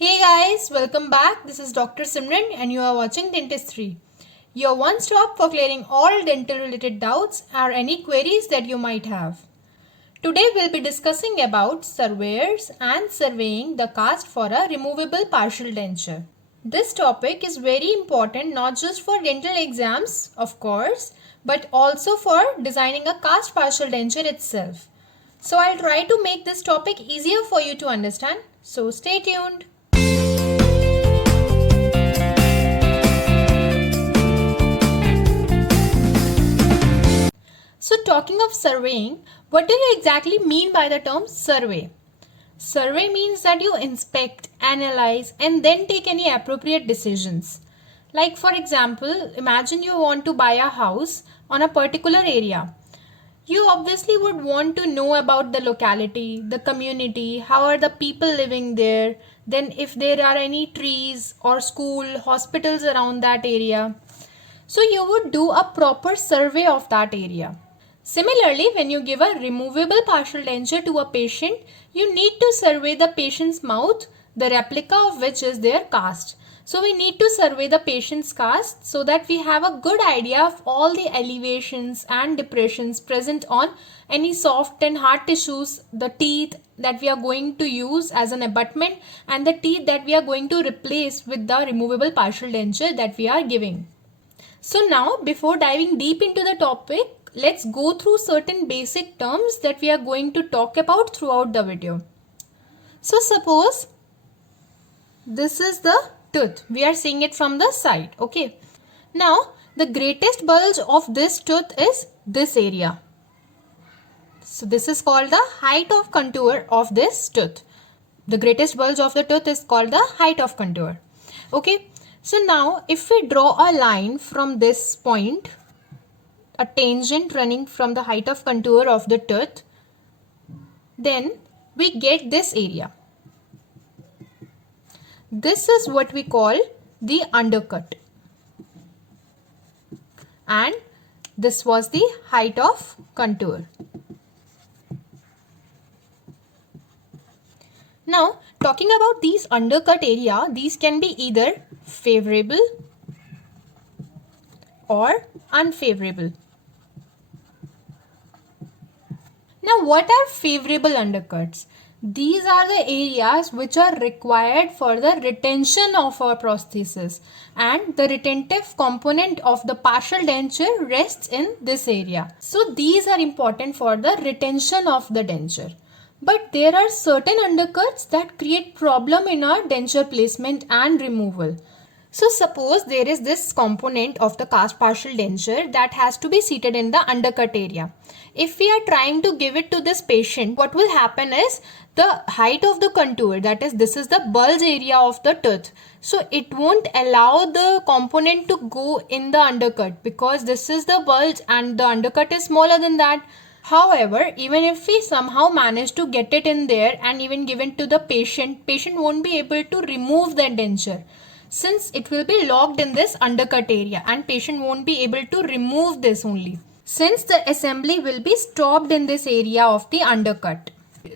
Hey guys, welcome back. This is Dr. Simran and you are watching Dentistry. Your one stop for clearing all dental related doubts or any queries that you might have. Today we'll be discussing about surveyors and surveying the cast for a removable partial denture. This topic is very important not just for dental exams, of course, but also for designing a cast partial denture itself. So I'll try to make this topic easier for you to understand. So stay tuned. So talking of surveying, what do you exactly mean by the term survey? Survey means that you inspect, analyze and then take any appropriate decisions. Like for example, imagine you want to buy a house on a particular area. You obviously would want to know about the locality, the community, how are the people living there, then if there are any trees or school, hospitals around that area. So you would do a proper survey of that area. Similarly, when you give a removable partial denture to a patient, you need to survey the patient's mouth, the replica of which is their cast. So we need to survey the patient's cast so that we have a good idea of all the elevations and depressions present on any soft and hard tissues, the teeth that we are going to use as an abutment and the teeth that we are going to replace with the removable partial denture that we are giving. So now, before diving deep into the topic, let's go through certain basic terms that we are going to talk about throughout the video. So suppose this is the tooth. We are seeing it from the side. Okay. Now, the greatest bulge of this tooth is this area. So this is called the height of contour of this tooth. The greatest bulge of the tooth is called the height of contour. Okay. So now if we draw a line from this point, a tangent running from the height of contour of the tooth, then we get this area. This is what we call the undercut. And this was the height of contour. Now, talking about these undercut area, these can be either favorable or unfavorable. Now, what are favorable undercuts? These are the areas which are required for the retention of our prosthesis, and the retentive component of the partial denture rests in this area. So these are important for the retention of the denture. But there are certain undercuts that create problem in our denture placement and removal. So suppose there is this component of the cast partial denture that has to be seated in the undercut area. If we are trying to give it to this patient, what will happen is the height of the contour, that is, this is the bulge area of the tooth. So it won't allow the component to go in the undercut because this is the bulge and the undercut is smaller than that. However, even if we somehow manage to get it in there and even give it to the patient won't be able to remove the denture, since it will be locked in this undercut area and patient won't be able to remove this only, since the assembly will be stopped in this area of the undercut.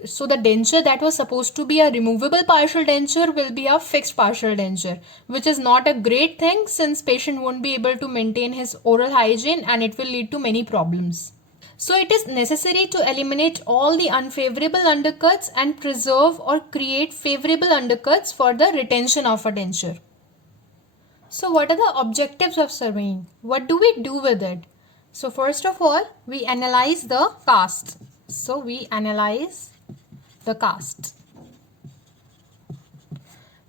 So the denture that was supposed to be a removable partial denture will be a fixed partial denture, which is not a great thing since patient won't be able to maintain his oral hygiene and it will lead to many problems. So it is necessary to eliminate all the unfavorable undercuts and preserve or create favorable undercuts for the retention of a denture. So what are the objectives of surveying? What do we do with it? So first of all, we analyze the cast. So we analyze the cast.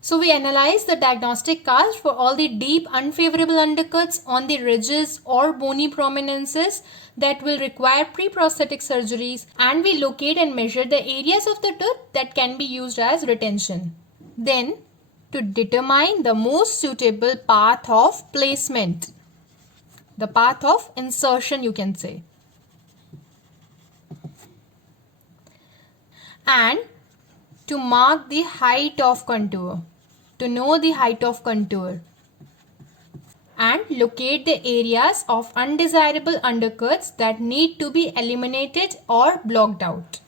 So we analyze the diagnostic cast for all the deep unfavorable undercuts on the ridges or bony prominences that will require pre-prosthetic surgeries, and we locate and measure the areas of the tooth that can be used as retention. Then, to determine the most suitable path of placement, the path of insertion you can say, and to mark the height of contour, to know the height of contour, and locate the areas of undesirable undercuts that need to be eliminated or blocked out.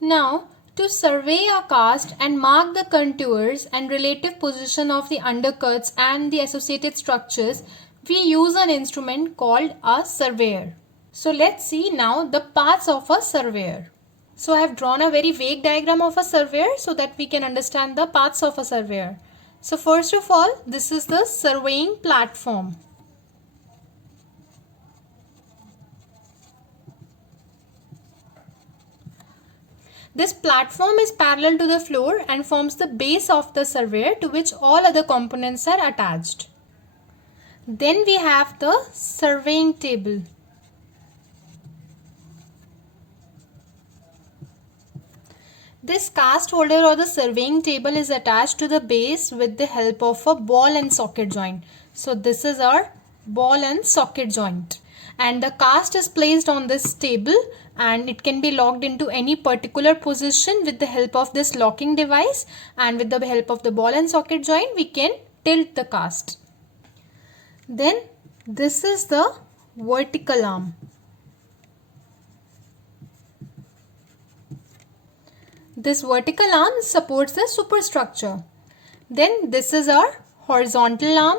Now, To survey a cast and mark the contours and relative position of the undercuts and the associated structures, we use an instrument called a surveyor. So let's see now the parts of a surveyor. So I have drawn a very vague diagram of a surveyor so that we can understand the parts of a surveyor. So first of all, this is the surveying platform. This platform is parallel to the floor and forms the base of the surveyor to which all other components are attached. Then we have the surveying table. This cast holder or the surveying table is attached to the base with the help of a ball and socket joint. So this is our ball and socket joint. And the cast is placed on this table and it can be locked into any particular position with the help of this locking device, and with the help of the ball and socket joint we can tilt the cast. Then this is the vertical arm. This vertical arm supports the superstructure. Then this is our horizontal arm.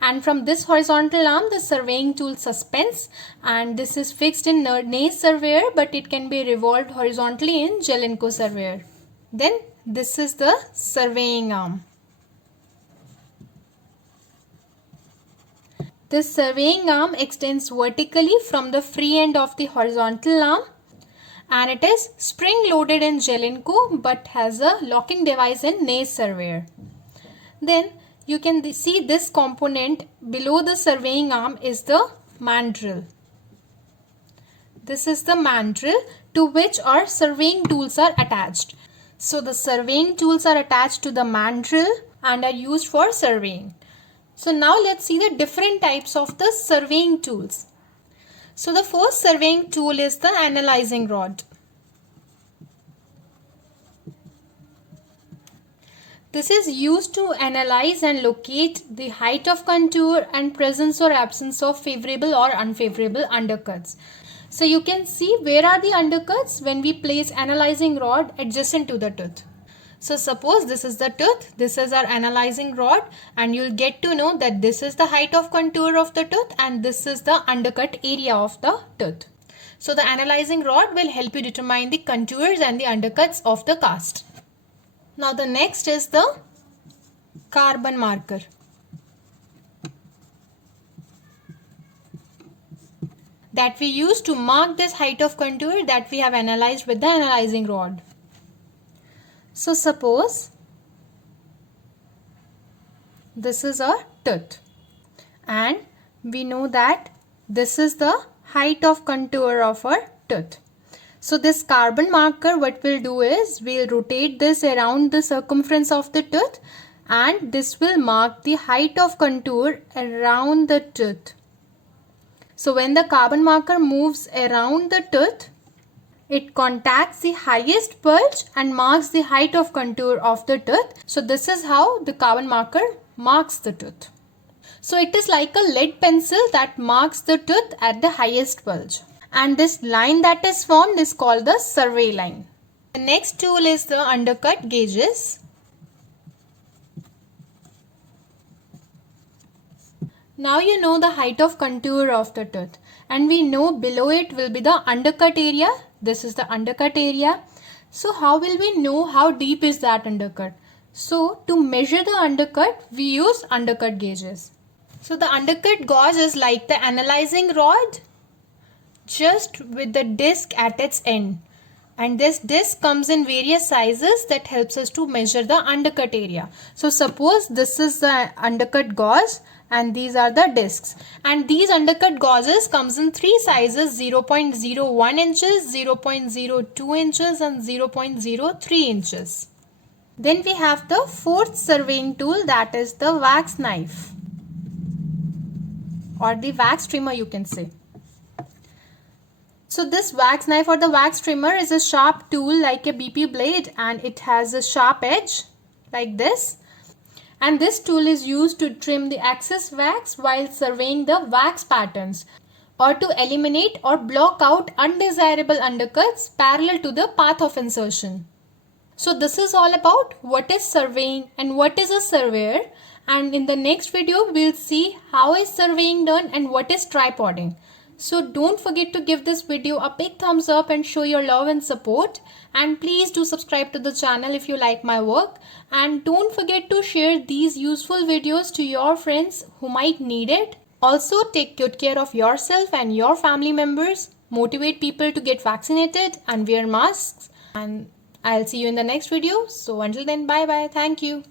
And from this horizontal arm the surveying tool suspends, and this is fixed in Naze surveyor, but it can be revolved horizontally in Jelenko surveyor. Then this is the surveying arm. This surveying arm extends vertically from the free end of the horizontal arm, and it is spring loaded in Jelenko but has a locking device in Naze surveyor. Then you can see this component below the surveying arm is the mandrel. This is the mandrel to which our surveying tools are attached. So the surveying tools are attached to the mandrel and are used for surveying. So now let's see the different types of the surveying tools. So the first surveying tool is the analyzing rod. This is used to analyze and locate the height of contour and presence or absence of favorable or unfavorable undercuts. So you can see where are the undercuts when we place analyzing rod adjacent to the tooth. So suppose this is the tooth, this is our analyzing rod, and you'll get to know that this is the height of contour of the tooth and this is the undercut area of the tooth. So the analyzing rod will help you determine the contours and the undercuts of the cast. Now the next is the carbon marker. That we use to mark this height of contour that we have analyzed with the analyzing rod. So suppose this is a tooth and we know that this is the height of contour of our tooth. So this carbon marker, what we'll do is we'll rotate this around the circumference of the tooth, and this will mark the height of contour around the tooth. So when the carbon marker moves around the tooth, it contacts the highest bulge and marks the height of contour of the tooth. So this is how the carbon marker marks the tooth. So it is like a lead pencil that marks the tooth at the highest bulge. And this line that is formed is called the survey line. The next tool is the undercut gauges. Now you know the height of contour of the tooth, and we know below it will be the undercut area. This is the undercut area. So how will we know how deep is that undercut? So to measure the undercut, we use undercut gauges. So the undercut gauge is like the analyzing rod, just with the disc at its end, and this disc comes in various sizes that helps us to measure the undercut area. So suppose this is the undercut gauge and these are the discs, and these undercut gauges comes in three sizes: 0.01 inches, 0.02 inches and 0.03 inches. Then we have the fourth surveying tool, that is the wax knife or the wax trimmer, you can say. So this wax knife or the wax trimmer is a sharp tool like a BP blade, and it has a sharp edge like this. And this tool is used to trim the excess wax while surveying the wax patterns. or to eliminate or block out undesirable undercuts parallel to the path of insertion. So this is all about what is surveying and what is a surveyor, and in the next video we'll see how is surveying done and what is tripoding. So don't forget to give this video a big thumbs up and show your love and support, and please do subscribe to the channel if you like my work, and don't forget to share these useful videos to your friends who might need it. Also, take good care of yourself and your family members, motivate people to get vaccinated and wear masks, and I'll see you in the next video. So until then, bye bye. Thank you.